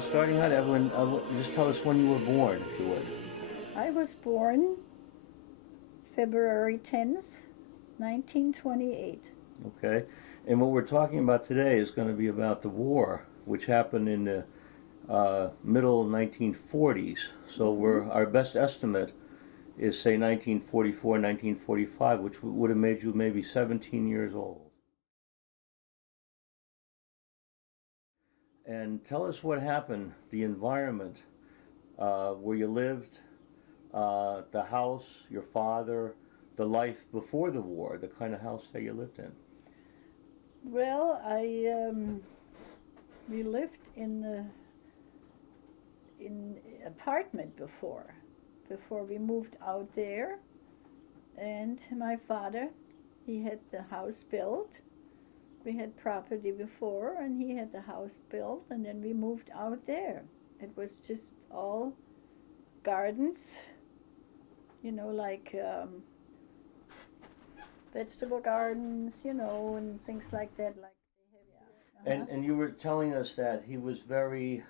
Well, starting out, Evelyn, just tell us when you were born, if you would. I was born February 10th, 1928. Okay. And what we're talking about today is going to be about the war, which happened in the middle 1940s. So our best estimate is, say, 1944, 1945, which would have made you maybe 17 years old. And tell us what happened, the environment, where you lived, the house, your father, the life before the war, the kind of house that you lived in. Well, we lived in the in apartment before we moved out there, and my father, he had the house built. We had property before, and he had the house built, and then we moved out there. It was just all gardens, like vegetable gardens, and things like that. Like they have, And you were telling us that he was very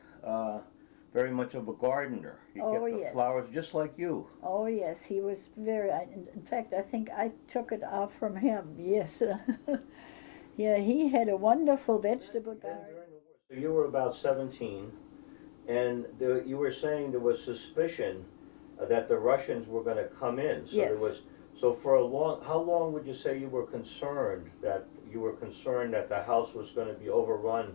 much of a gardener. He Oh, kept the yes. flowers just like you. Oh yes, he was very. In fact, I think I took it off from him. Yes, yeah, he had a wonderful vegetable garden. During the war, so you were about 17, and you were saying there was suspicion that the Russians were going to come in. So Yes. there was. So how long would you say you were concerned that the house was going to be overrun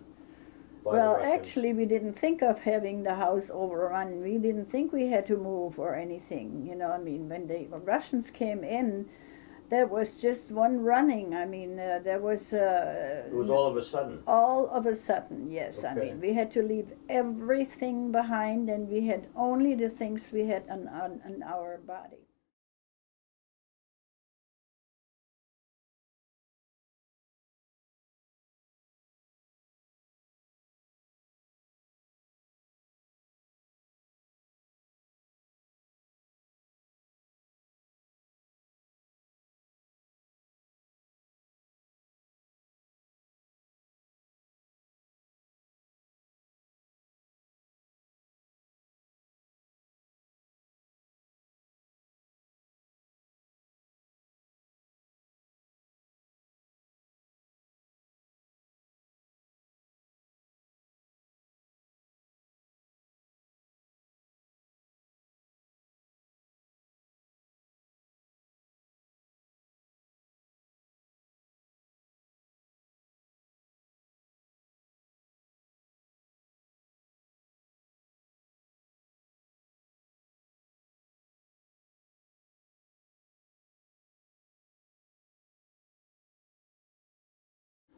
by the Well, Russians? actually, we didn't think of having the house overrun. We didn't think we had to move or anything. I mean, when the Russians came in, there was just one running. I mean, there was. It was all of a sudden. All of a sudden, yes. I Okay. mean, we had to leave everything behind, and we had only the things we had on our body.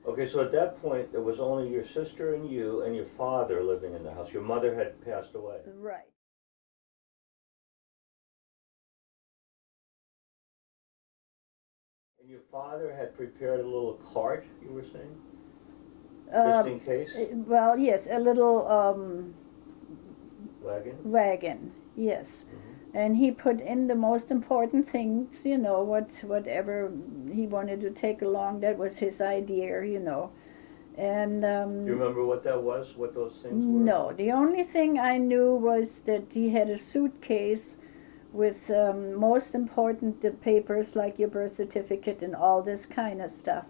Okay, so at that point, there was only your sister and you and your father living in the house. Your mother had passed away. Right. And your father had prepared a little cart, you were saying? Just Um, in case? well, yes, a little Wagon? wagon. Yes. Mm-hmm. And he put in the most important things, whatever he wanted to take along. That was his idea. And Do you remember what that was? What those things were? no, the only thing I knew was that he had a suitcase with most important the papers like your birth certificate and all this kind of stuff.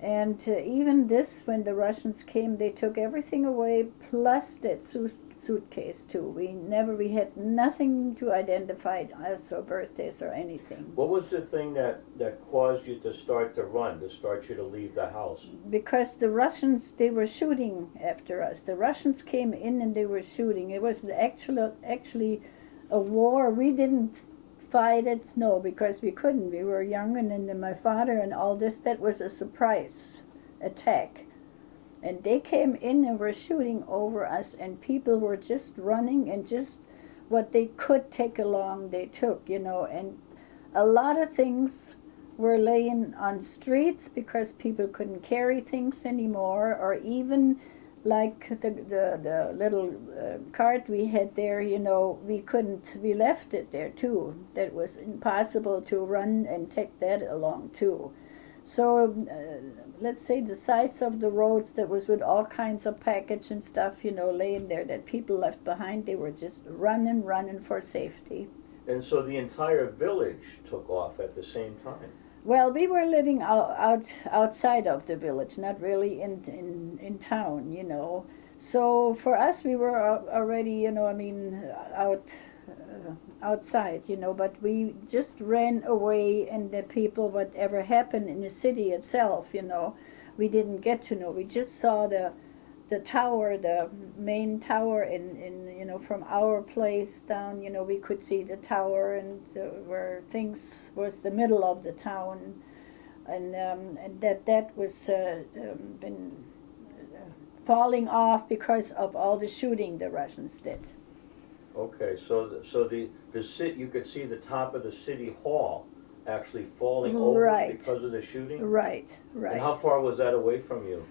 And even this, when the Russians came, they took everything away, plus that suitcase too. We had nothing to identify us or birthdays or anything. What was the thing that caused you to start to run, to start you to leave the house? Because the Russians, they were shooting after us. The Russians came in and they were shooting. It was actually a war. We didn't fight it, no, because we couldn't. We were young, and then my father and all this, that was a surprise attack. And they came in and were shooting over us, and people were just running, and just what they could take along, they took, and a lot of things were laying on streets because people couldn't carry things anymore, or even like the little cart we had there, we left it there too. That was impossible to run and take that along too. So let's say the sides of the roads that was with all kinds of package and stuff, you know, laying there that people left behind, they were just running for safety. And so the entire village took off at the same time. Well, we were living outside of the village, not really in town, you know. So for us, we were already, you know, I mean, outside, you know, but we just ran away, and the people, whatever happened in the city itself, you know, we didn't get to know. We just saw the tower, the main tower, in you know, from our place down, you know, we could see the tower, and where things was the middle of the town, and that was been falling off because of all the shooting the Russians did. Okay, so you could see the top of the city hall actually falling over Right. because of the shooting? Right, right. And how far was that away from you?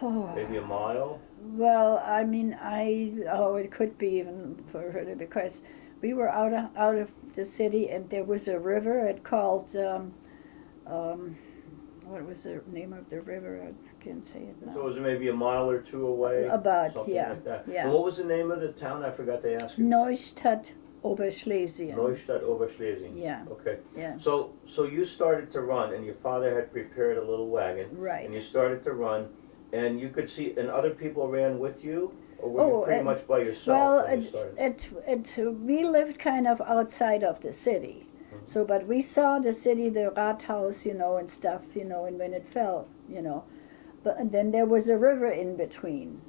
Oh. Maybe a mile? Well, I mean, it could be even further, because we were out of the city, and there was a river. It called what was the name of the river? I can't say it now. So it was maybe a mile or two away? About, something yeah, like that. yeah. And what was the name of the town? I forgot to ask you. Neustadt Oberschlesien. Neustadt Oberschlesien. Yeah. Okay. Yeah. So you started to run, and your father had prepared a little wagon. Right. And you started to run, and you could see, and other people ran with you, or were you pretty much by yourself well, when you started? we lived kind of outside of the city. Mm-hmm. So, but we saw the city, the Rathaus, you know, and stuff, you know, and when it fell, you know. But then there was a river in between.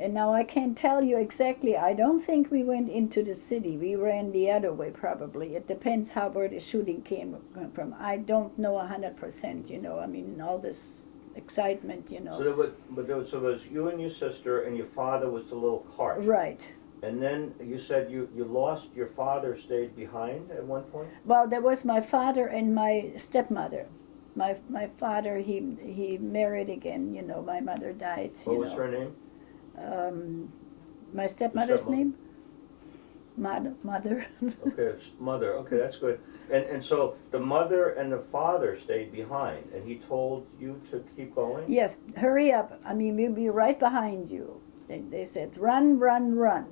And now I can't tell you exactly. I don't think we went into the city. We ran the other way, probably. It depends where the shooting came from. I don't know 100%, you know. I mean, all this excitement, you know. So it was you and your sister, and your father was the little cart. Right. And then you said you lost, your father stayed behind at one point? Well, there was my father and my stepmother. My father, he married again, you know. My mother died. What was her name? My stepmother's name? Mother. Okay, mother. Okay, that's good. And so the mother and the father stayed behind, and he told you to keep going? Yes, hurry up. I mean, we'll be right behind you. They said, run, run, run.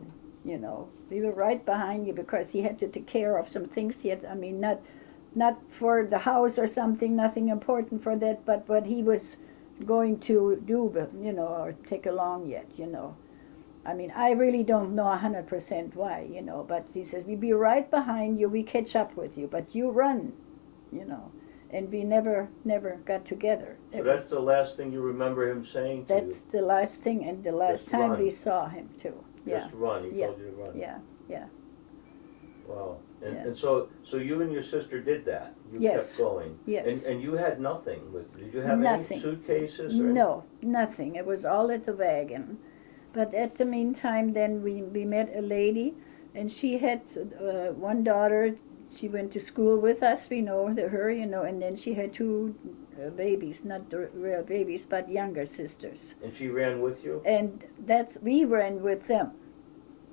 You know, we were right behind you, because he had to take care of some things. He had, I mean, not for the house or something, nothing important for that, but what he was going to do, you know, or take along yet, you know. I mean, I really don't know 100% why, you know, but he says, we'll be right behind you, we catch up with you, but you run, you know. And we never got together. So that's the last thing you remember him saying to you? That's the last thing, and the last time run. we saw him too. Yeah. Just run, he told you to run. Yeah, yeah. Wow. And, Yeah. and so you and your sister did that? You Yes. kept going? Yes. And you had nothing with, did you have Nothing. any suitcases or No, nothing. It was all at the wagon. But at the meantime, then we met a lady, and she had one daughter. She went to school with us, we know her, you know, and then she had two babies, not real babies, but younger sisters. And she ran with you? And we ran with them.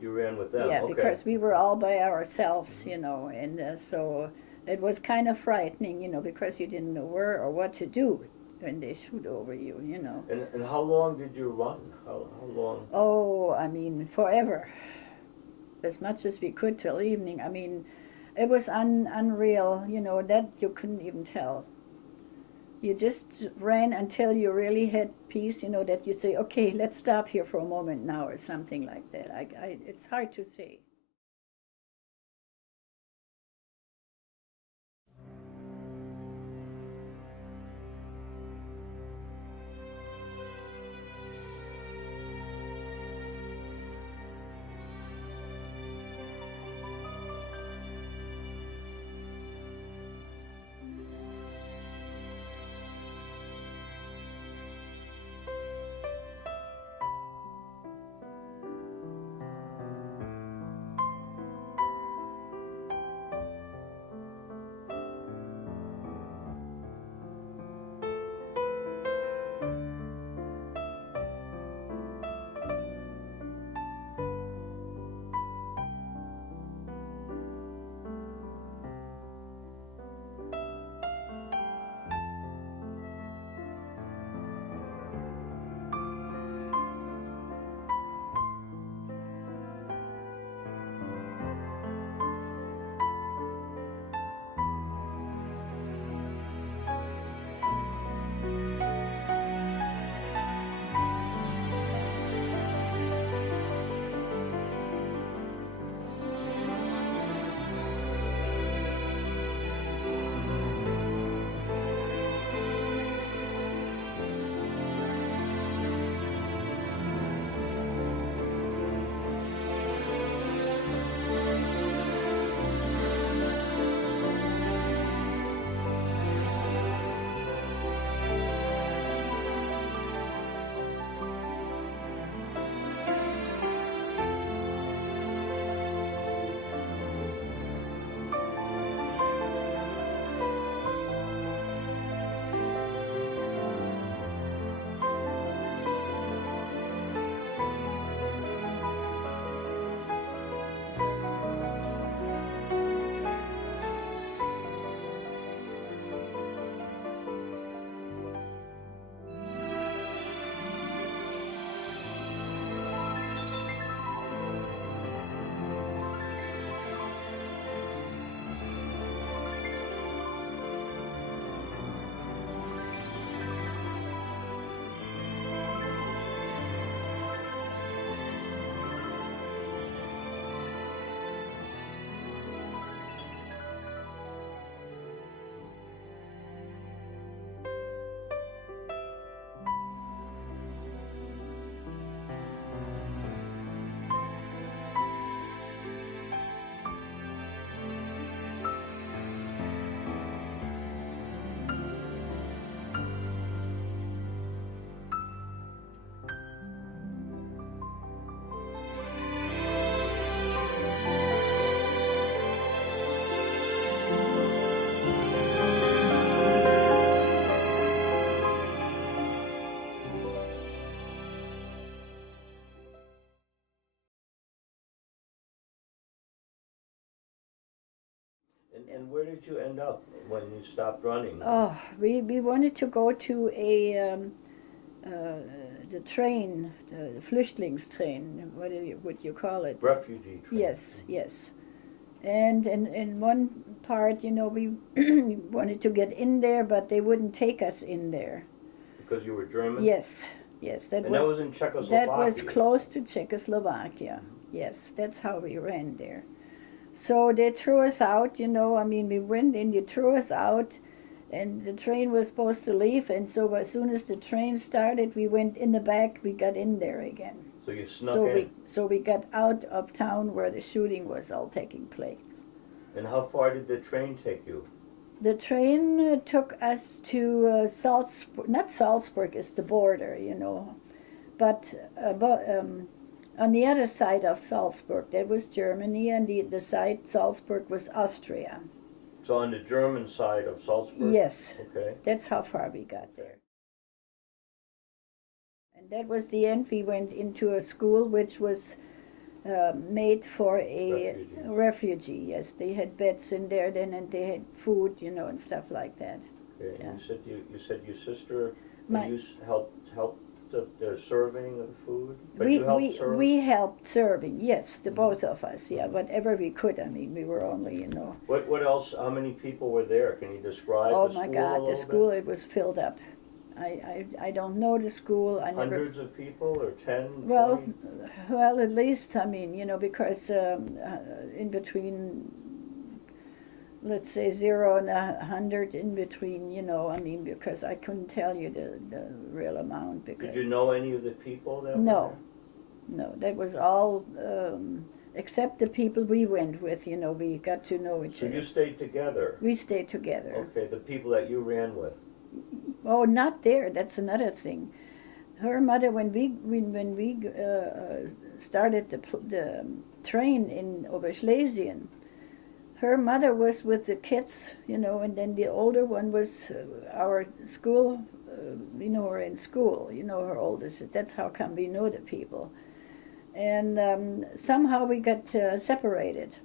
You ran with them? Yeah, Okay. because we were all by ourselves, you know, and so it was kind of frightening, you know, because you didn't know where or what to do when they shoot over you, you know. And how long did you run? How long? Oh, I mean, forever. As much as we could till evening. I mean, it was unreal, you know, that you couldn't even tell. You just ran until you really had peace, you know, that you say, okay, let's stop here for a moment now, or something like that. It's hard to say. And where did you end up when you stopped running? Oh, we wanted to go to the train, the Flüchtlingstrain, what you call it? Refugee train. Yes, yes. And in one part, we wanted to get in there, but they wouldn't take us in there. Because you were German? Yes, yes. That was in Czechoslovakia. That was close to Czechoslovakia. Yes, that's how we ran there. So they threw us out, we went and you threw us out, and the train was supposed to leave, and so as soon as the train started, we went in the back, we got in there again. So you snuck in? So we got out of town where the shooting was all taking place. And how far did the train take you? The train took us to Salzburg, not Salzburg, it's the border, but on the other side of Salzburg, that was Germany, and the side Salzburg was Austria. So on the German side of Salzburg? Yes. Okay. That's how far we got there. And that was the end. We went into a school which was made for a refugee. Yes, they had beds in there then, and they had food, and stuff like that. Okay. Yeah. And you said your sister helped the serving of food? But you helped serve? We helped serving, yes, the both of us, yeah, whatever we could. We were only, What else, how many people were there? Can you describe the school? Oh my God, the school, it was filled up. I don't know the school. Hundreds of people, or 10, 20? Well, at least, because in between, let's say 0 and 100 in between, because I couldn't tell you the real amount. Did you know any of the people that No, that was all, except the people we went with, we got to know each other. So you stayed together? We stayed together. Okay, the people that you ran with? Oh, not there, that's another thing. Her mother, when we started the train in schlesien, her mother was with the kids, and then the older one was our school, her in school, her oldest. That's how come we know the people. And somehow we got separated.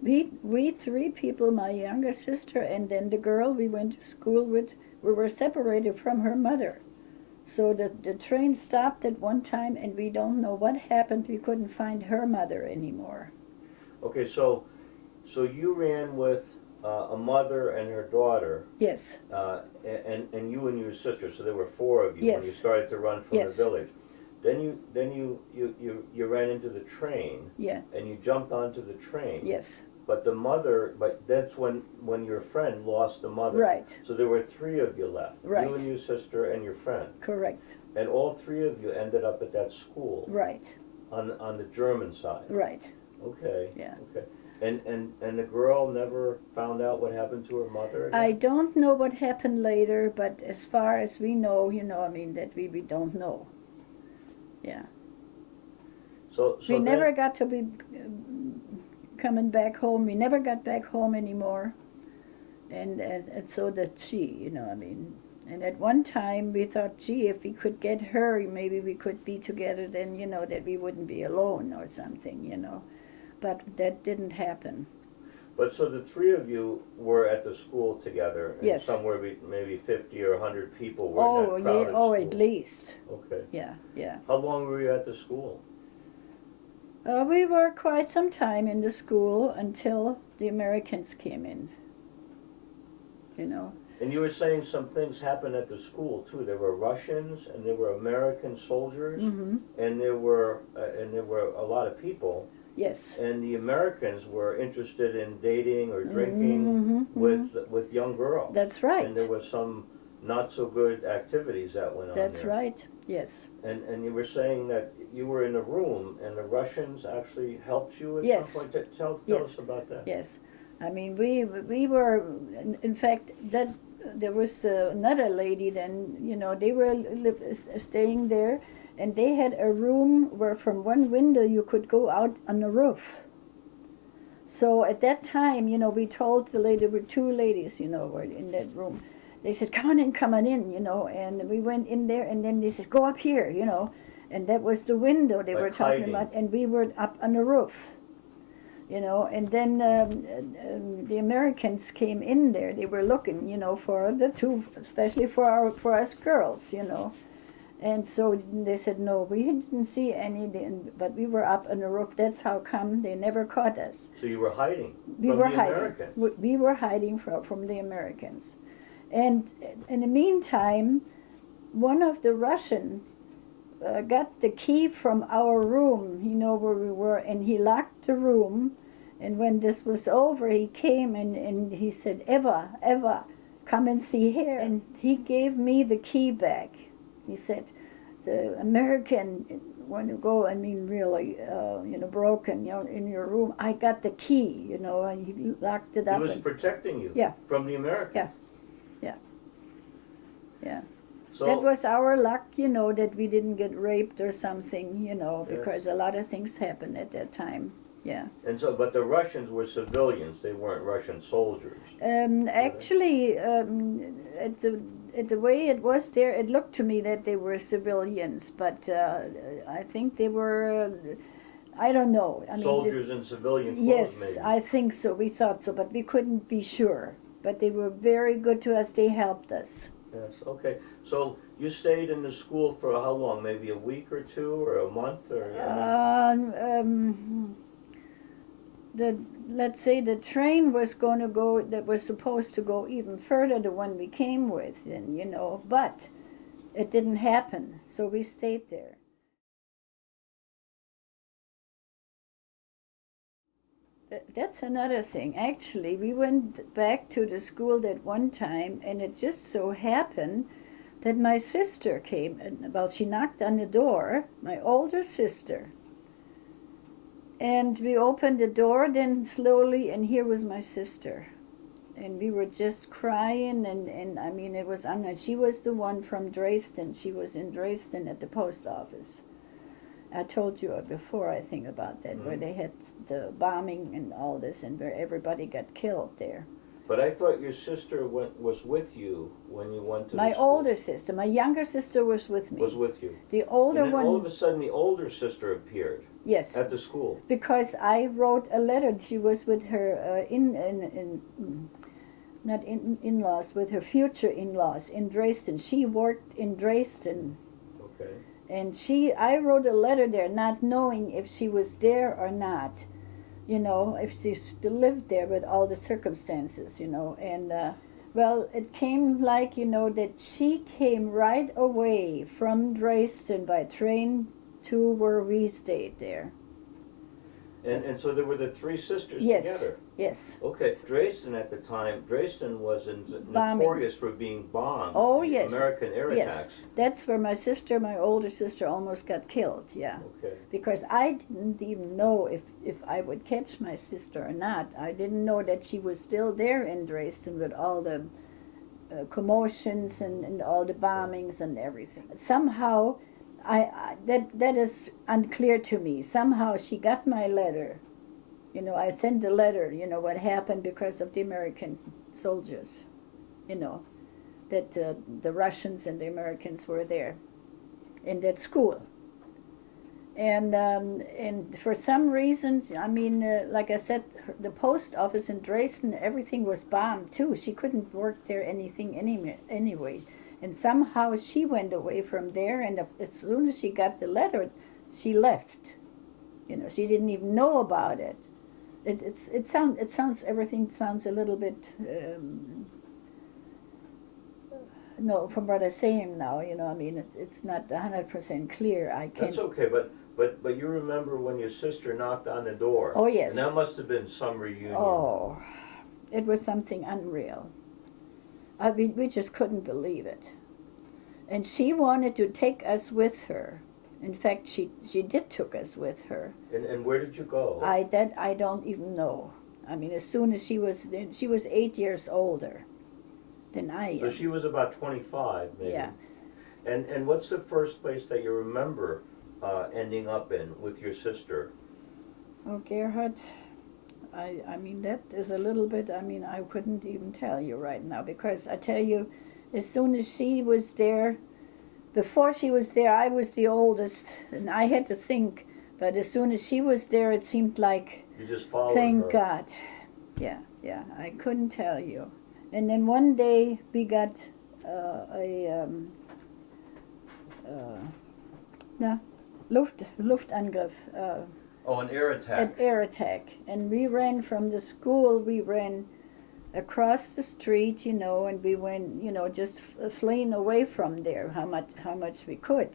We three people, my younger sister and then the girl we went to school with, we were separated from her mother. So the train stopped at one time, and we don't know what happened. We couldn't find her mother anymore. Okay, so you ran with a mother and her daughter. Yes. And you and your sister, so there were 4 of you. Yes. When you started to run from Yes. the village. Then you ran into the train. Yeah. And you jumped onto the train. Yes. But that's when your friend lost the mother. Right. So there were 3 of you left. Right. You and your sister and your friend. Correct. And all 3 of you ended up at that school. Right. On the German side. Right. Okay. Yeah. Okay. And the girl never found out what happened to her mother again? I don't know what happened later, but as far as we know, that we don't know. Yeah. So we never got to be coming back home. We never got back home anymore. And so that she, And at one time we thought, gee, if we could get her, maybe we could be together then, that we wouldn't be alone or something, But that didn't happen. But so the 3 of you were at the school together, and yes. somewhere maybe 50 or 100 people were in that crowded school. At least. Okay. Yeah. How long were you at the school? We were quite some time in the school until the Americans came in, And you were saying some things happened at the school too. There were Russians and there were American soldiers, and there were a lot of people. Yes. And the Americans were interested in dating or drinking with young girls. That's right. And there was some not so good activities that went on there. That's right. Yes. And you were saying that you were in a room and the Russians actually helped you at some point. Tell us about that. Yes. We were, in fact, that there was another lady then, they were staying there, and they had a room where from one window you could go out on the roof. So at that time, we told the lady, there were 2 ladies, were in that room. They said, come on in, and we went in there, and then they said, go up here, and that was the window they were talking about, and we were up on the roof. you know. And then the Americans came in there. They were looking, you know, for the two, especially for us girls, you know. And so they said, no, we didn't see any, but we were up on the roof. That's how come they never caught us. So you were hiding We from were the hiding. Americans? We were hiding from the Americans. And in the meantime, one of the Russian got the key from our room, you know, where we were, and he locked the room. And when this was over, he came and he said, Eva, come and see here. And he gave me the key back. He said, the American, when you go, I mean, really, you know, broken, you know, in your room, I got the key, you know, and he locked it up. He was protecting you Yeah. from the Americans? Yeah. So, that was our luck, you know, that we didn't get raped or something, you know, Yes. because a lot of things happened at that time. Yeah. and so, but the Russians were civilians, they weren't Russian soldiers. Actually, at the way it was there, it looked to me that they were civilians, but I think they were, I don't know. I mean, Soldiers in civilian clothes, yes, maybe? I think so. We thought so, but we couldn't be sure. But they were very good to us. They helped us. Yes, okay. So you stayed in the school for how long? Maybe a week or two or a month or? Let's say the train was going to go, that was supposed to go even further, the one we came with, and you know, but it didn't happen, so we stayed there. That's another thing. Actually, we went back to the school that one time, and it just so happened that my sister came, and well, she knocked on the door, my older sister. And we opened the door then slowly, and here was my sister. And we were just crying, and I mean, it was Anna. She was the one from Dresden. She was in Dresden at the post office. I told you before, I think, about that, where they had the bombing and all this, and where everybody got killed there. But I thought your sister was with you when you went to My the school. older sister, my younger sister was with me. Was with you. The older and then one. all of a sudden the older sister appeared. Yes. At the school. Because I wrote a letter. She was with her not in-laws, with her future in-laws in Dresden. She worked in Dresden. Okay. And I wrote a letter there, not knowing if she was there or not, you know, if she still lived there with all the circumstances, you know. And, well, it came like, you know, that she came right away from Dresden by train to where we stayed there. And so there were the three sisters Yes. together? Yes. Okay. Dresden at the time, Dresden was Bombing. notorious for being bombed. Oh, the yes. American air Yes. attacks. That's where my sister, my older sister, almost got killed, yeah. Okay. Because I didn't even know if I would catch my sister or not. I didn't know that she was still there in Dresden with all the commotions and all the bombings and everything. Somehow, that is unclear to me. Somehow she got my letter. You know, I sent a letter, you know, what happened because of the American soldiers, you know, that the Russians and the Americans were there in that school. And for some reasons, I mean, like I said, the post office in Dresden, everything was bombed too. She couldn't work there anyway. And somehow she went away from there, and as soon as she got the letter, she left. You know, she didn't even know about it. Everything sounds a little bit, no, from what I'm saying now, you know, I mean, it's not 100% clear. I can't. That's okay, but you remember when your sister knocked on the door? Oh, yes. And that must have been some reunion. Oh, it was something unreal. I mean, we just couldn't believe it. And she wanted to take us with her. In fact, she did took us with her. And where did you go? I don't even know. I mean, as soon as she was 8 years older than I am. So she was about 25, maybe. Yeah. And what's the first place that you remember ending up in with your sister? Oh, Gerhard, I mean, that is a little bit, I mean, I couldn't even tell you right now, because I tell you, as soon as she was there, before she was there, I was the oldest, and I had to think, but as soon as she was there, it seemed like You just followed Thank her. God. Yeah, yeah, I couldn't tell you. And then one day we got na, Luftangriff, Oh, an air an attack. air attack. And we ran from the school, we ran across the street, you know, and we went, you know, just fleeing away from there, how much we could.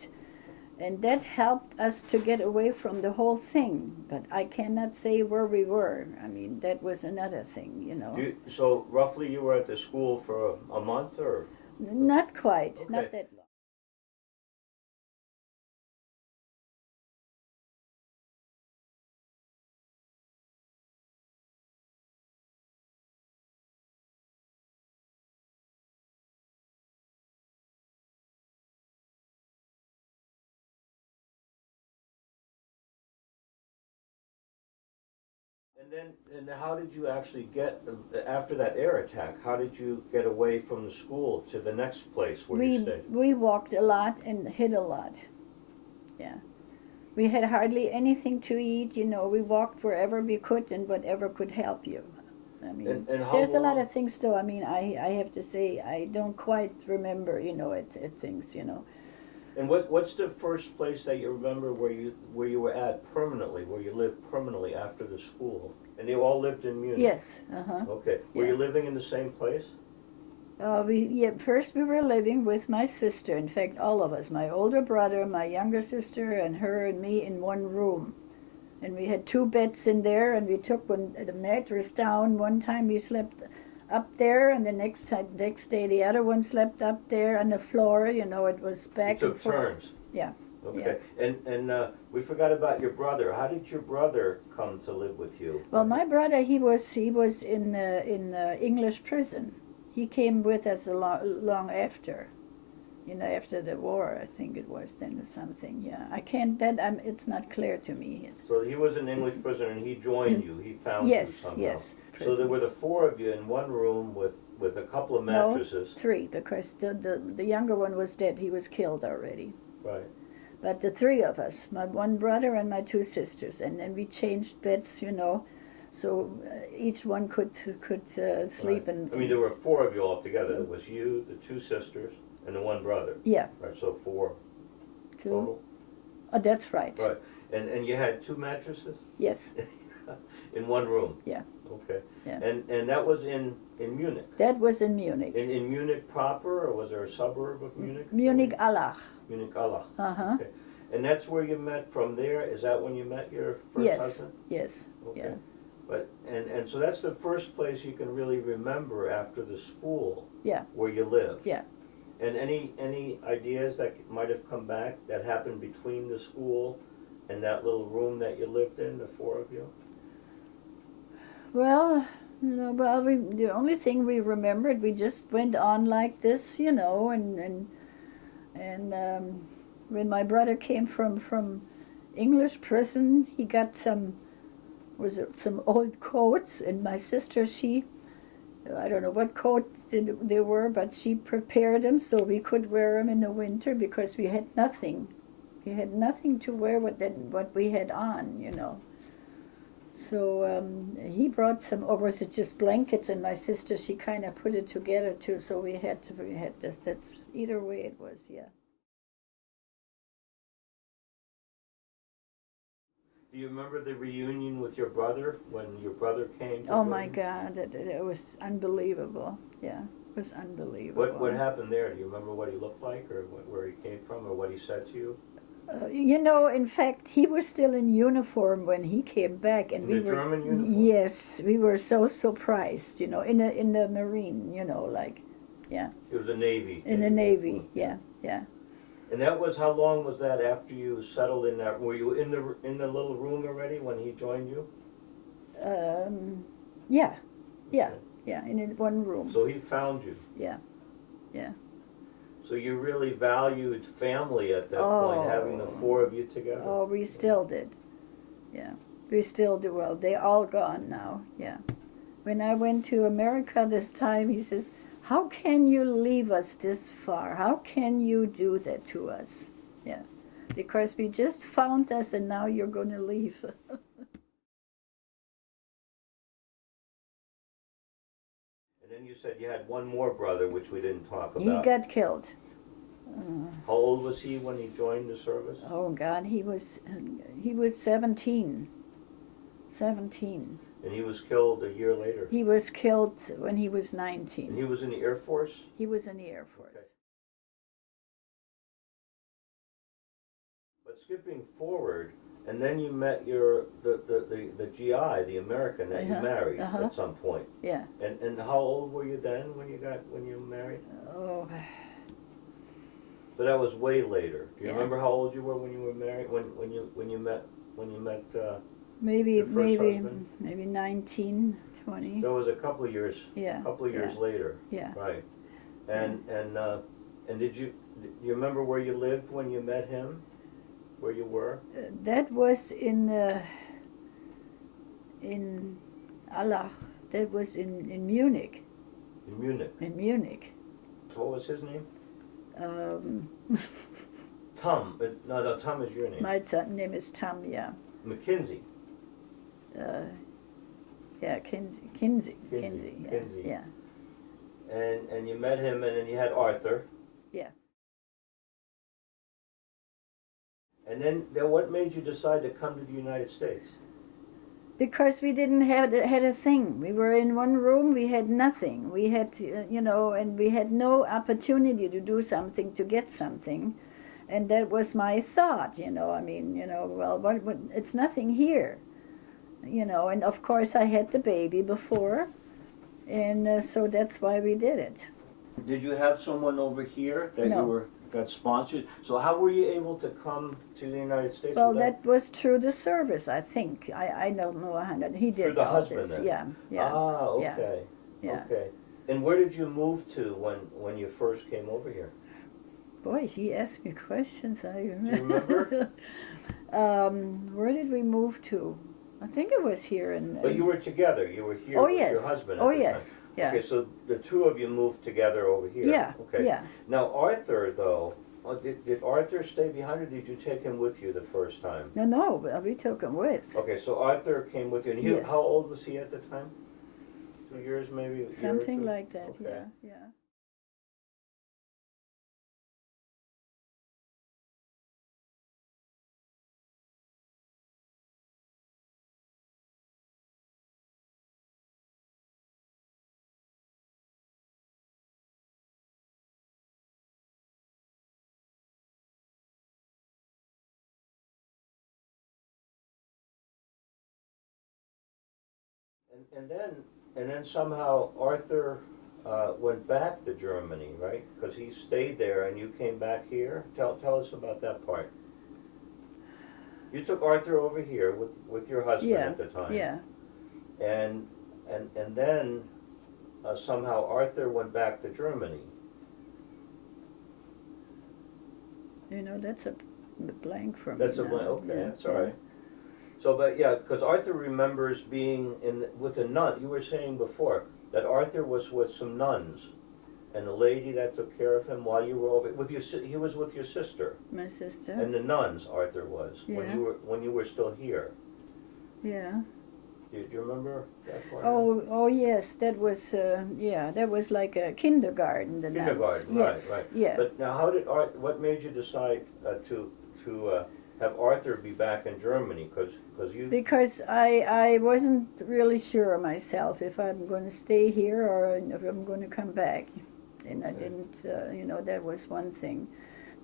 And that helped us to get away from the whole thing. But I cannot say where we were. I mean, that was another thing, you know. So roughly you were at the school for a month or? Not quite, Okay. not that long. And how did you actually get, after that air attack, how did you get away from the school to the next place where you stayed? We walked a lot and hid a lot. Yeah. We had hardly anything to eat, you know. We walked wherever we could and whatever could help you. I mean, And how there's a lot long- of things though. I mean, I have to say, I don't quite remember, you know, at things, you know. And what's the first place that you remember where you were at permanently, where you lived permanently after the school? And you all lived in Munich? Yes, uh-huh. Okay. Were Yeah. you living in the same place? First we were living with my sister. In fact, all of us, my older brother, my younger sister, and her and me in one room. And we had two beds in there, and we took the mattress down. One time we slept up there, and the next day the other one slept up there on the floor. You know, it was back You and took forth. turns? Yeah. Okay. And we forgot about your brother. How did your brother come to live with you? Well, my brother, he was in English prison. He came with us long after, you know, after the war. I think it was then or something. Yeah, I can't. It's not clear to me. So he was an English prisoner, and he joined you. He found you Yes, somehow. yes. So there were the four of you in one room with a couple of mattresses. No, three, because the younger one was dead. He was killed already. Right. But the three of us, my one brother and my two sisters, and then we changed beds, you know, so each one could sleep. Right. And I mean, there were four of you all together. It was you, the two sisters, and the one brother. Yeah. Right. So four two. total. Oh, that's right. Right. And you had two mattresses Yes. in one room. Yeah. Okay. Yeah. And that was in Munich. That was in Munich. In Munich proper, or was there a suburb of Munich? Munich-Allach. Munich-Allach. Uh-huh. Okay. And that's where you met from there? Is that when you met your first Yes. husband? Yes. Okay. Yeah. But and so that's the first place you can really remember after the school. Yeah. Where you lived. Yeah. And any ideas that might have come back that happened between the school and that little room that you lived in, the four of you? Well, no, well, the only thing we remembered, we just went on like this, you know, and when my brother came from English prison, he got some old coats, and my sister, I don't know what coats they were, but she prepared them so we could wear them in the winter because we had nothing. We had nothing to wear what we had on, you know. So he brought some, or was it just blankets? And my sister, she kind of put it together too. So we had this. That's either way it was, yeah. Do you remember the reunion with your brother when your brother came? Oh my God, it was unbelievable. Yeah, it was unbelievable. What happened there? Do you remember what he looked like, or where he came from, or what he said to you? You know, in fact, he was still in uniform when he came back, and we were German uniform. Yes, we were so surprised. You know, in the Marine. You know, like, yeah. It was a Navy. In the Navy, yeah, yeah. And that was, how long was that after you settled in that? Were you in the little room already when he joined you? Yeah, yeah, Okay. yeah. In one room. So he found you. Yeah, yeah. So you really valued family at that point, having the four of you together. Oh, we still did. Yeah, we still do. Well, they're all gone now. Yeah. When I went to America this time, he says, "How can you leave us this far? How can you do that to us?" Yeah, because we just found us, and now you're going to leave. then you said you had one more brother, which we didn't talk He about. got killed. How old was he when he joined the service? Oh God, he was 17. 17. And he was killed a year later. He was killed when he was 19. And he was in the Air Force? He was in the Air Force. Okay. But skipping forward, and then you met the GI, the American that you married at some point. Yeah. And how old were you then when you married? Oh. So that was way later. Do you remember how old you were when you were married? When you met Maybe your first husband? maybe 19, 20. That was a couple of years. Yeah. A couple of years later. Yeah. Right. And did you remember where you lived when you met him? Where you were? That was in Allah. That was in Munich. In Munich. In Munich. What was his name? Tom. No, Tom is your name. My name is Tom. Yeah. McKinsey. Yeah, Kinsey. Yeah. And you met him, and then you had Arthur. Yeah. And then what made you decide to come to the United States? Because we didn't had a thing. We were in one room. We had nothing. We had, and we had no opportunity to do something, to get something, and that was my thought. Well, what it's nothing here, and of course I had the baby before, and so that's why we did it. Did you have someone over here that got sponsored? So how were you able to come to the United States? Well, that was through the service, I think. I don't know 100. He did through the all husband, this. then? Yeah. Ah, okay. Yeah. Okay. And where did you move to when you first came over here? Boy, he asked me questions. I remember. Do you remember? Where did we move to? I think it was here in. But you were together. You were here with your husband at the yes. time. Yeah. Okay, so the two of you moved together over here. Yeah. Okay. Yeah. Now Arthur, though, did Arthur stay behind, or did you take him with you the first time? No, but we took him with. Okay, so Arthur came with you, and how old was he at the time? 2 years, maybe. Something like that. Okay. Yeah. And then somehow Arthur went back to Germany, right? Because he stayed there, and you came back here. Tell us about that part. You took Arthur over here with your husband at the time. Yeah. And then somehow Arthur went back to Germany. That's a blank for me. That's a blank. Okay, that's all right. So, but yeah, because Arthur remembers being with a nun. You were saying before that Arthur was with some nuns, and the lady that took care of him while you were over with he was with your sister. My sister. And the nuns, Arthur was when you were still here. Yeah. Do you remember that part? Oh yes, that was that was like a kindergarten. The nuns. Kindergarten, yes. right. Yeah. But now, what made you decide to have Arthur be back in Germany? Because I wasn't really sure myself if I'm going to stay here or if I'm going to come back, and I didn't. That was one thing.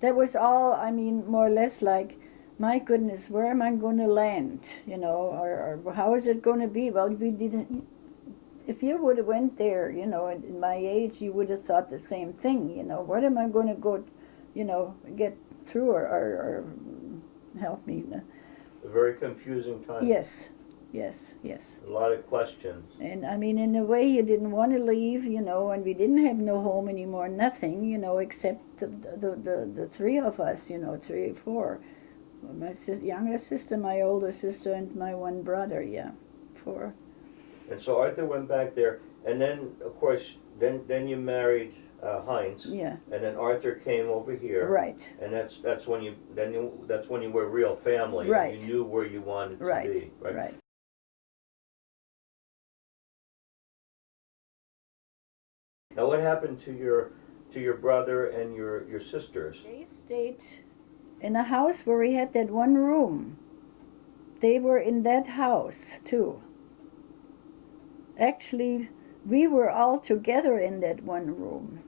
That was all. I mean, more or less like, my goodness, where am I going to land? Or how is it going to be? Well, we didn't. If you would have went there, at my age, you would have thought the same thing. What am I going to go, get through or help me? A very confusing time. Yes. A lot of questions. And I mean, in a way, you didn't want to leave, and we didn't have no home anymore, nothing, except the three of us, 3 or 4. My younger sister, my older sister, and my one brother, 4. And so Arthur went back there, and then, of course, then you married Heinz. Yeah. And then Arthur came over here. Right. And that's when you were real family. Right. And you knew where you wanted to be. Right. Now, what happened to your brother and your sisters? They stayed in a house where we had that one room. They were in that house too. Actually, we were all together in that one room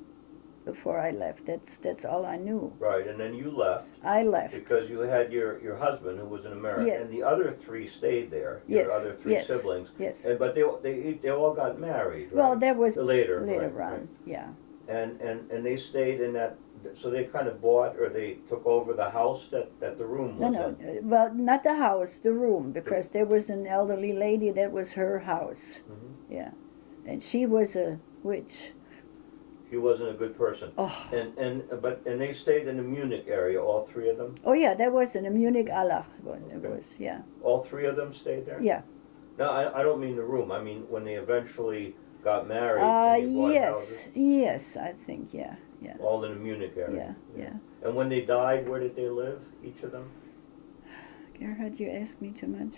before I left. That's all I knew. Right, and then you left. I left. Because you had your husband who was an American, Yes. and the other three stayed there. Yes. Your other three Yes. siblings. Yes. And but they all got married. Right? Well, that was later. later right, on. right. Yeah. And they stayed in that. So they kind of bought or they took over the house that the room was No, in. well, not the house, the room, because there was an elderly lady that was her house. Mm-hmm. Yeah, and she was a witch. He wasn't a good person. Oh. And they stayed in the Munich area, all three of them. Oh yeah, that was in the Munich Allach. It Okay. was, yeah. All three of them stayed there. Yeah. No, I don't mean the room. I mean when they eventually got married. And they bought Yes, houses. yes, I think, yeah, yeah. All in the Munich area. Yeah, yeah. And when they died, where did they live? Each of them. Gerhard, you ask me too much.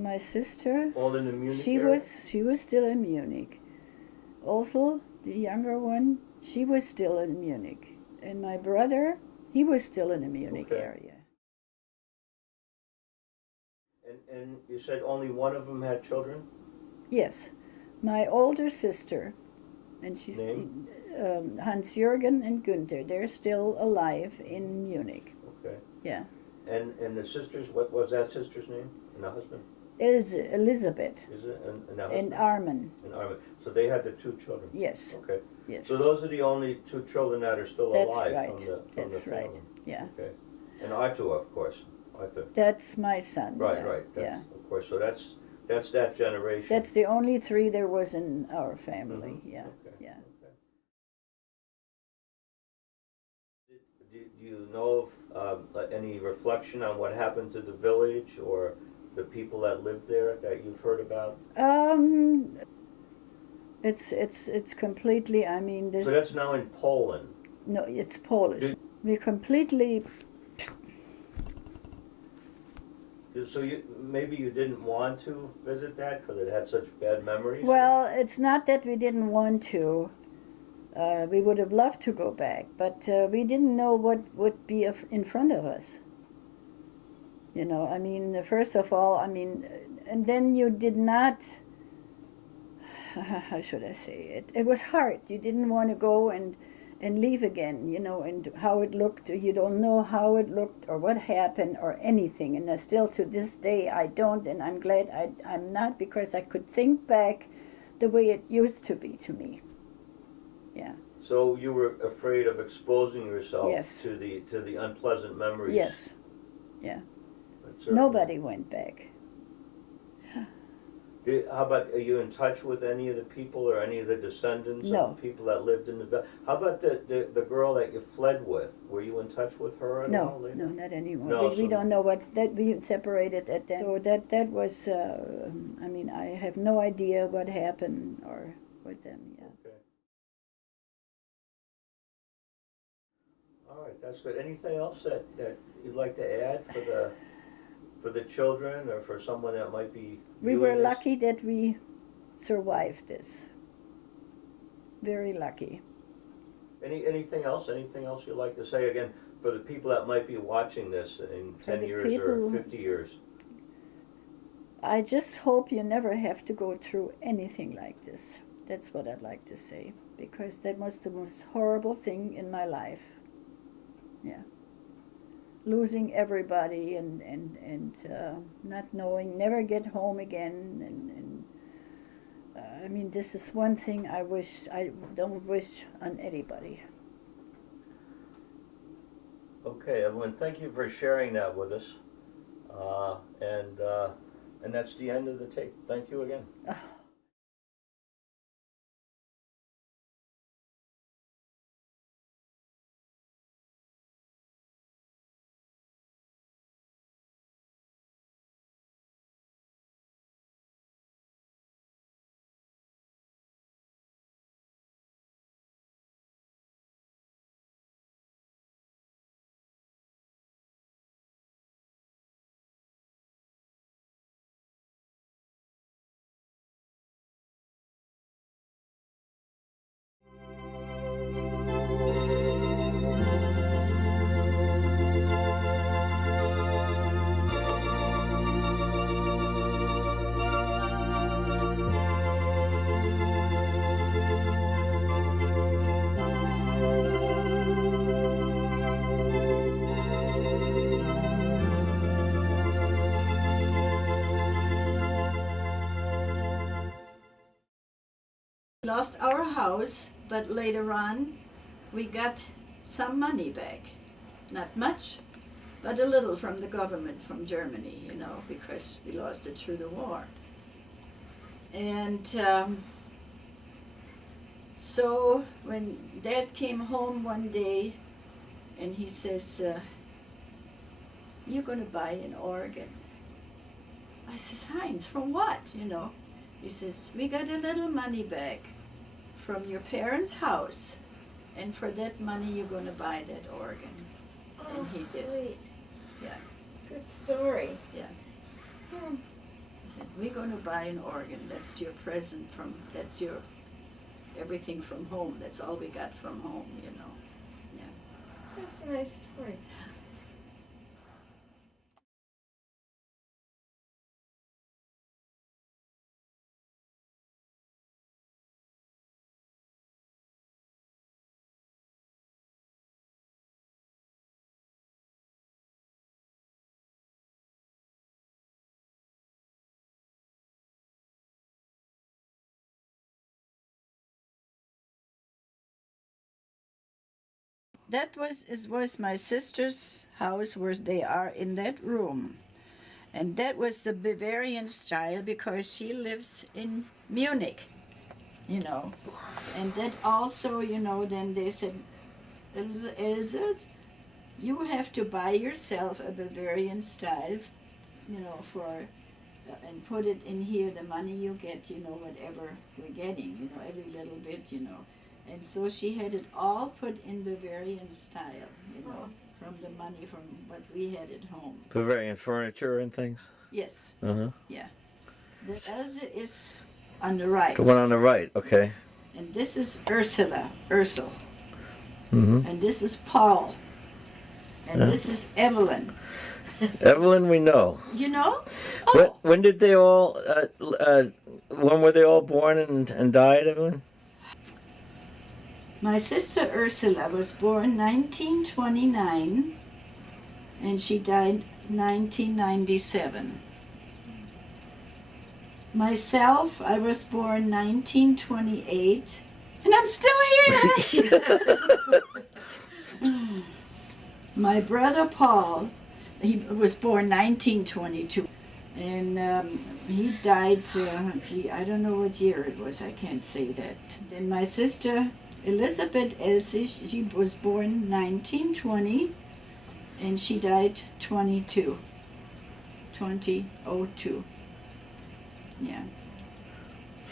My sister. All in the Munich She area? was still in Munich. Also, the younger one, she was still in Munich. And my brother, he was still in the Munich Okay. area. And you said only one of them had children? Yes, my older sister, and she's Name? Hans-Jürgen and Günther. They're still alive in Munich. Okay. Yeah. And the sisters, what was that sister's name? And the husband? Elizabeth Is it? And the husband? and Armin. And Armin. So they had the two children? Yes. Okay. Yes. So those are the only two children that are still That's alive right. from the That's family? right. Yeah. Okay. And Arthur, of course. Arthur. That's my son. Right, yeah. right. That's, Yeah. Of course. So that's that generation. That's the only three there was in our family. Mhm. Yeah. Okay. Yeah. Okay. Do you know of any reflection on what happened to the village or the people that lived there that you've heard about? It's completely. I mean, this. So that's now in Poland. No, it's Polish. We completely. So maybe you didn't want to visit that because it had such bad memories? Well, it's not that we didn't want to. We would have loved to go back, but we didn't know what would be in front of us. You know, I mean, first of all, I mean, and then you did not. How should I say it? It was hard. You didn't want to go and leave again, you know, and how it looked. You don't know how it looked or what happened or anything. And still to this day, I don't, and I'm glad I'm not, because I could think back the way it used to be to me. Yeah. So you were afraid of exposing yourself Yes. to the unpleasant memories? Yes. Yeah. Certainly. Nobody went back. How about, are you in touch with any of the people or any of the descendants No. of the people that lived in the village? How about the girl that you fled with? Were you in touch with her at all No, later? no, not anymore. No, we so- don't know what that we separated at that. So that was. I mean, I have no idea what happened or with them. Yeah. Okay. All right, that's good. Anything else that you'd like to add for the children or for someone that might be We viewing were this? lucky that we survived this. Very lucky. Anything else? Anything else you'd like to say again for the people that might be watching this in For 10 the years or people- 50 years? I just hope you never have to go through anything like this. That's what I'd like to say, because that was the most horrible thing in my life. Yeah. Losing everybody and not knowing, never get home again, and I mean, this is one thing I don't wish on anybody. Okay, Evelyn, thank you for sharing that with us. And that's the end of the tape. Thank you again. Lost our house, but later on we got some money back. Not much, but a little from the government from Germany, you know, because we lost it through the war. And so when Dad came home one day and he says, you're going to buy an organ. I says, Heinz, for what, you know? He says, we got a little money back from your parents' house, and for that money you're going to buy that organ. Oh, and he did. Sweet. Yeah. Good story. Yeah. Hmm. He said, we're going to buy an organ. That's your present from, that's your everything from home. That's all we got from home, you know. Yeah. That's a nice story. That was my sister's house where they are in that room. And that was the Bavarian style because she lives in Munich, you know. And that also, you know, then they said, Ilse, you have to buy yourself a Bavarian style, you know, and put it in here, the money you get, you know, whatever we're getting, you know, every little bit, you know. And so she had it all put in Bavarian style, you know, from the money from what we had at home. Bavarian furniture and things? Yes. Uh-huh. Yeah. The Elsa is on the right. The one on the right, okay. And this is Ursel. Mm-hmm. And this is Paul. And this is Evelyn. Evelyn, we know. You know? Oh. When did they all, when were they all born and died, Evelyn? My sister Ursula was born 1929 and she died 1997. Myself, I was born 1928 and I'm still here. My brother Paul, he was born 1922 and he died, gee, I don't know what year it was, I can't say that. Then my sister Elisabeth Else, she was born 1920 and she died 2002. Yeah.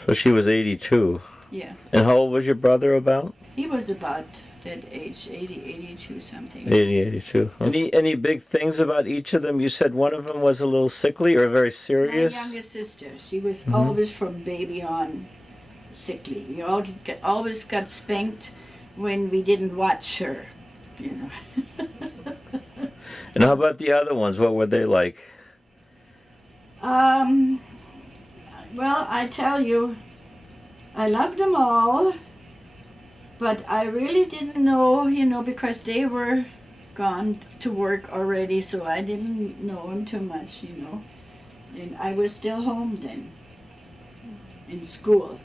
So she was 82. Yeah. And how old was your brother about? He was about that age, 80, 82 something. 80, 82. Any big things about each of them? You said one of them was a little sickly or very serious? My younger sister, she was always from baby on sickly. We always got spanked when we didn't watch her, you know. And how about the other ones? What were they like? Well, I tell you, I loved them all, but I really didn't know, you know, because they were gone to work already, so I didn't know them too much, you know. And I was still home then, in school.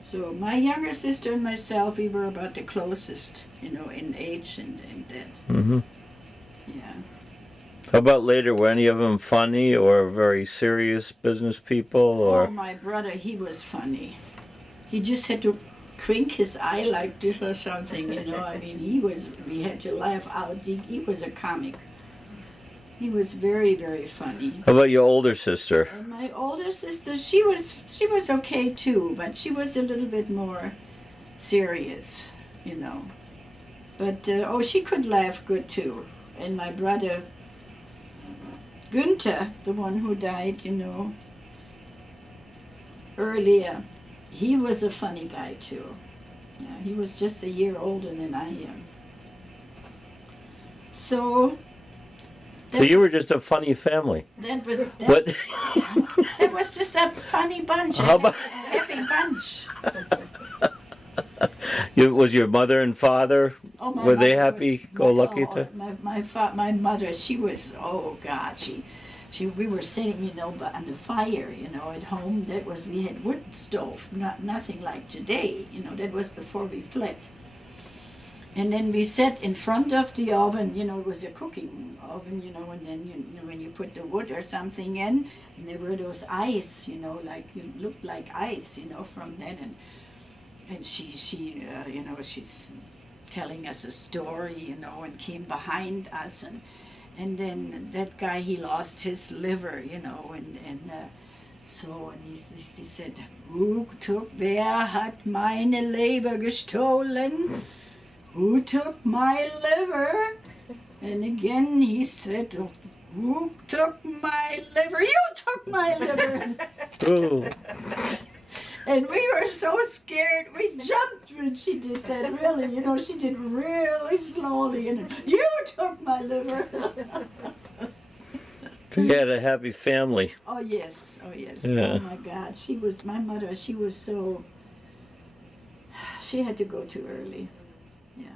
So my younger sister and myself, we were about the closest, you know, in age and that. Mm-hmm. Yeah. How about later? Were any of them funny or very serious business people? Or Oh, my brother, he was funny. He just had to wink his eye like this or something, you know. I mean, we had to laugh out. He was a comic. He was very, very funny. How about your older sister? And my older sister, she was okay too, but she was a little bit more serious, you know. But, she could laugh good too. And my brother, Günther, the one who died, you know, earlier, he was a funny guy too. Yeah, he was just a year older than I am. So you were just a funny family. That was What? that was just a funny bunch, How about- a happy bunch. Was your mother and father, Oh, my were they mother happy, was- go lucky oh, to? my mother, she was, oh God, we were sitting, you know, on the fire, you know, at home. We had wood stove, nothing like today, you know. That was before we fled. And then we sat in front of the oven, you know, it was a cooking oven, you know, and then when you put the wood or something in, and there were those ice, you know, like you looked like ice, you know, from that. And she you know, she's telling us a story, you know, and came behind us, and then that guy, he lost his liver, you know, and he said, wer hat meine Leber gestohlen? Who took my liver? And again he said, who took my liver? You took my liver! Oh, And we were so scared, we jumped when she did that, really. You know, she did really slowly, and you took my liver. we had a happy family. Oh, yes, oh, yes. Yeah. Oh, my God. My mother, she was so, she had to go too early. Yeah.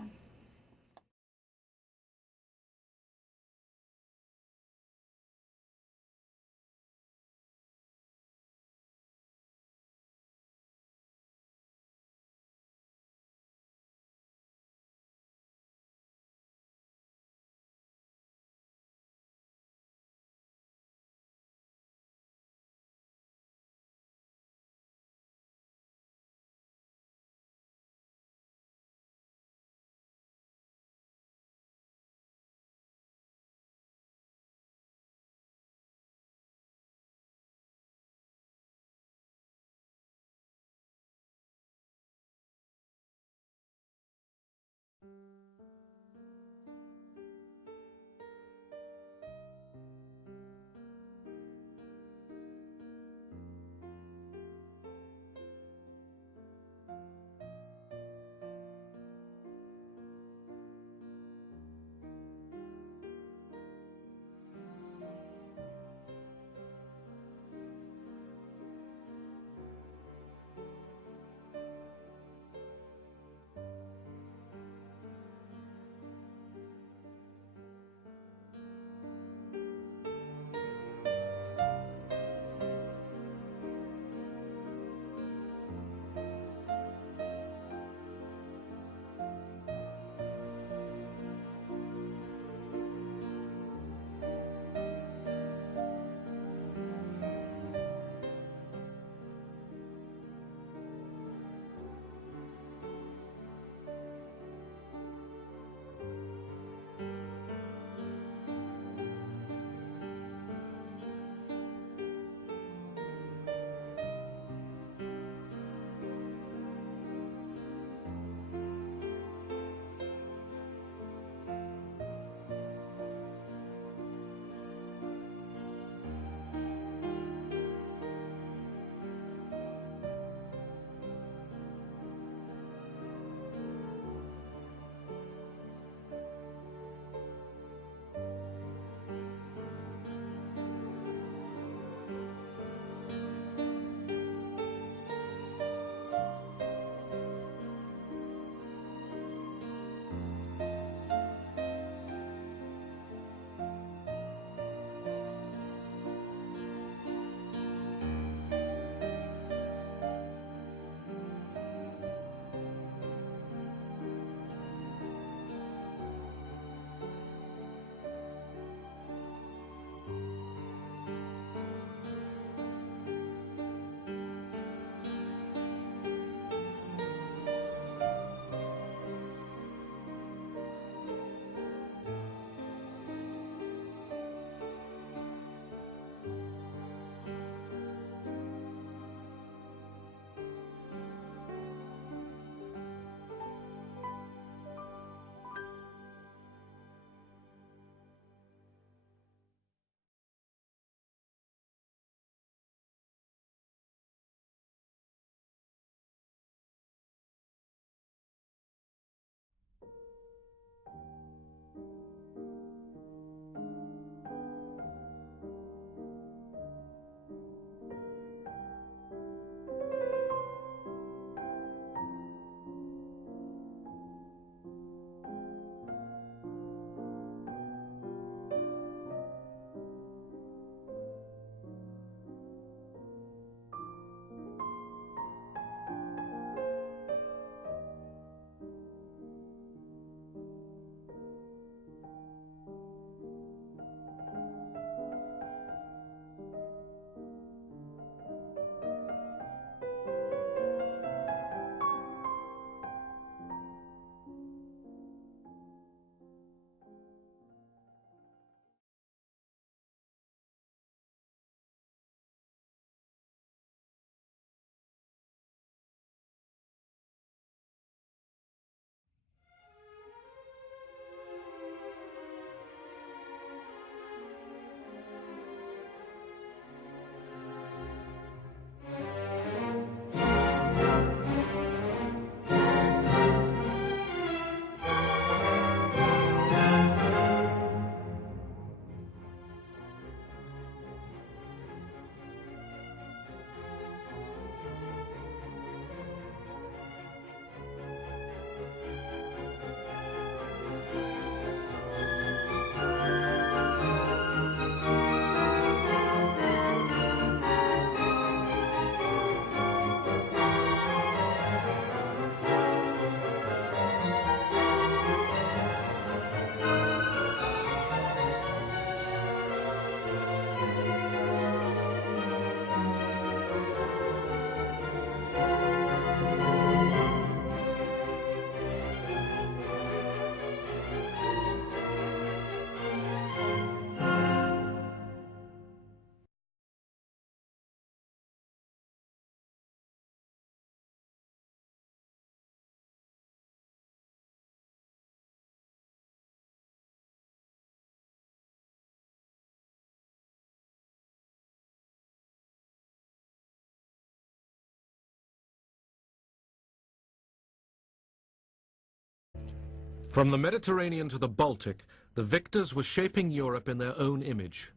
From the Mediterranean to the Baltic, the victors were shaping Europe in their own image.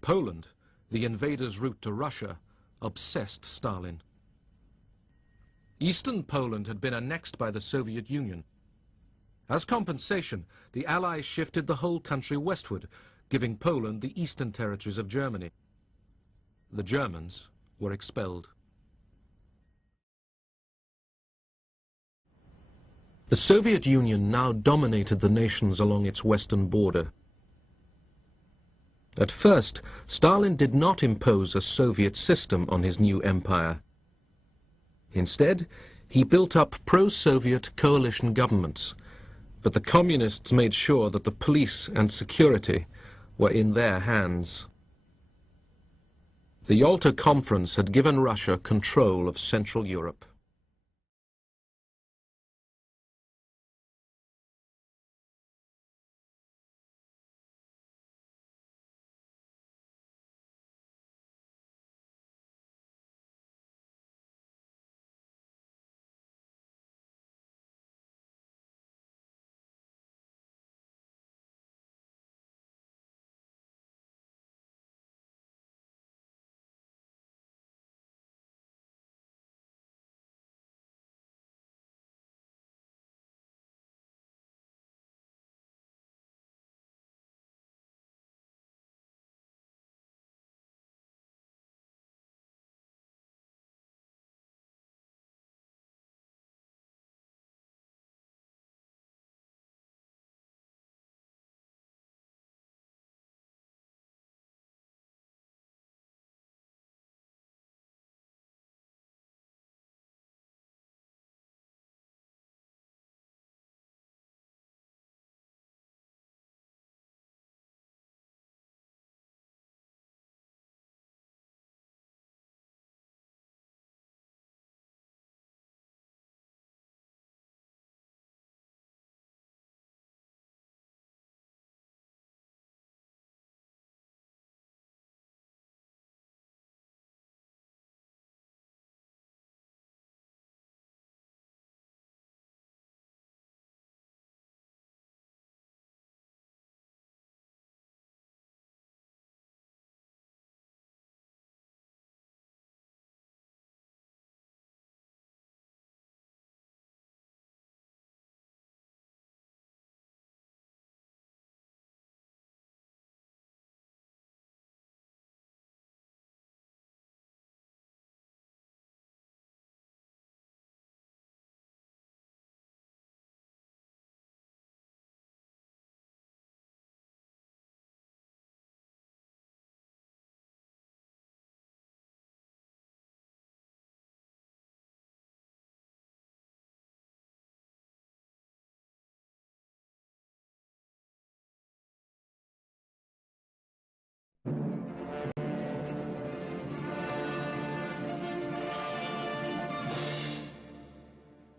Poland, the invaders' route to Russia, obsessed Stalin. Eastern Poland had been annexed by the Soviet Union. As compensation, the Allies shifted the whole country westward, giving Poland the eastern territories of Germany. The Germans were expelled. The Soviet Union now dominated the nations along its western border. At first, Stalin did not impose a Soviet system on his new empire. Instead, he built up pro-Soviet coalition governments, but the communists made sure that the police and security were in their hands. The Yalta Conference had given Russia control of Central Europe.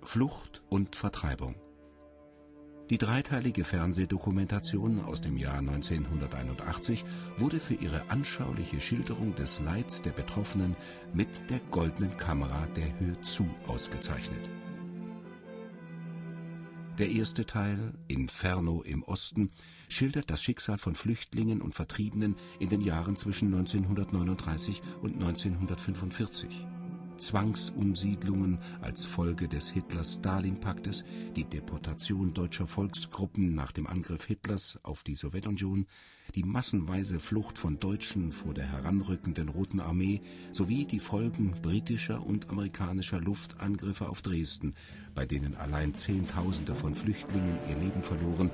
Flucht und Vertreibung. Die dreiteilige Fernsehdokumentation aus dem Jahr 1981 wurde für ihre anschauliche Schilderung des Leids der Betroffenen mit der Goldenen Kamera der Hör zu ausgezeichnet. Der erste Teil, Inferno im Osten, schildert das Schicksal von Flüchtlingen und Vertriebenen in den Jahren zwischen 1939 und 1945. Zwangsumsiedlungen als Folge des Hitler-Stalin-Paktes, die Deportation deutscher Volksgruppen nach dem Angriff Hitlers auf die Sowjetunion, die massenweise Flucht von Deutschen vor der heranrückenden Roten Armee sowie die Folgen britischer und amerikanischer Luftangriffe auf Dresden, bei denen allein Zehntausende von Flüchtlingen ihr Leben verloren,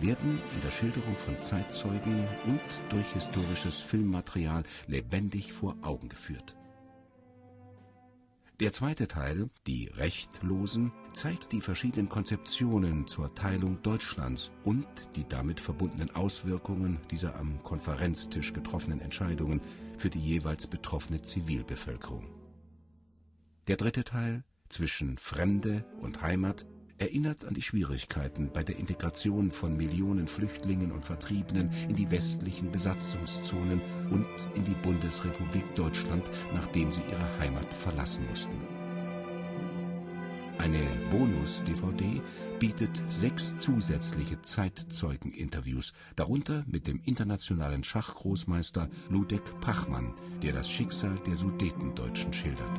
werden in der Schilderung von Zeitzeugen und durch historisches Filmmaterial lebendig vor Augen geführt. Der zweite Teil, die Rechtlosen, zeigt die verschiedenen Konzeptionen zur Teilung Deutschlands und die damit verbundenen Auswirkungen dieser am Konferenztisch getroffenen Entscheidungen für die jeweils betroffene Zivilbevölkerung. Der dritte Teil, zwischen Fremde und Heimat, erinnert an die Schwierigkeiten bei der Integration von Millionen Flüchtlingen und Vertriebenen in die westlichen Besatzungszonen und in die Bundesrepublik Deutschland, nachdem sie ihre Heimat verlassen mussten. Eine Bonus-DVD bietet 6 zusätzliche Zeitzeugen-Interviews, darunter mit dem internationalen Schachgroßmeister Ludek Pachmann, der das Schicksal der Sudetendeutschen schildert.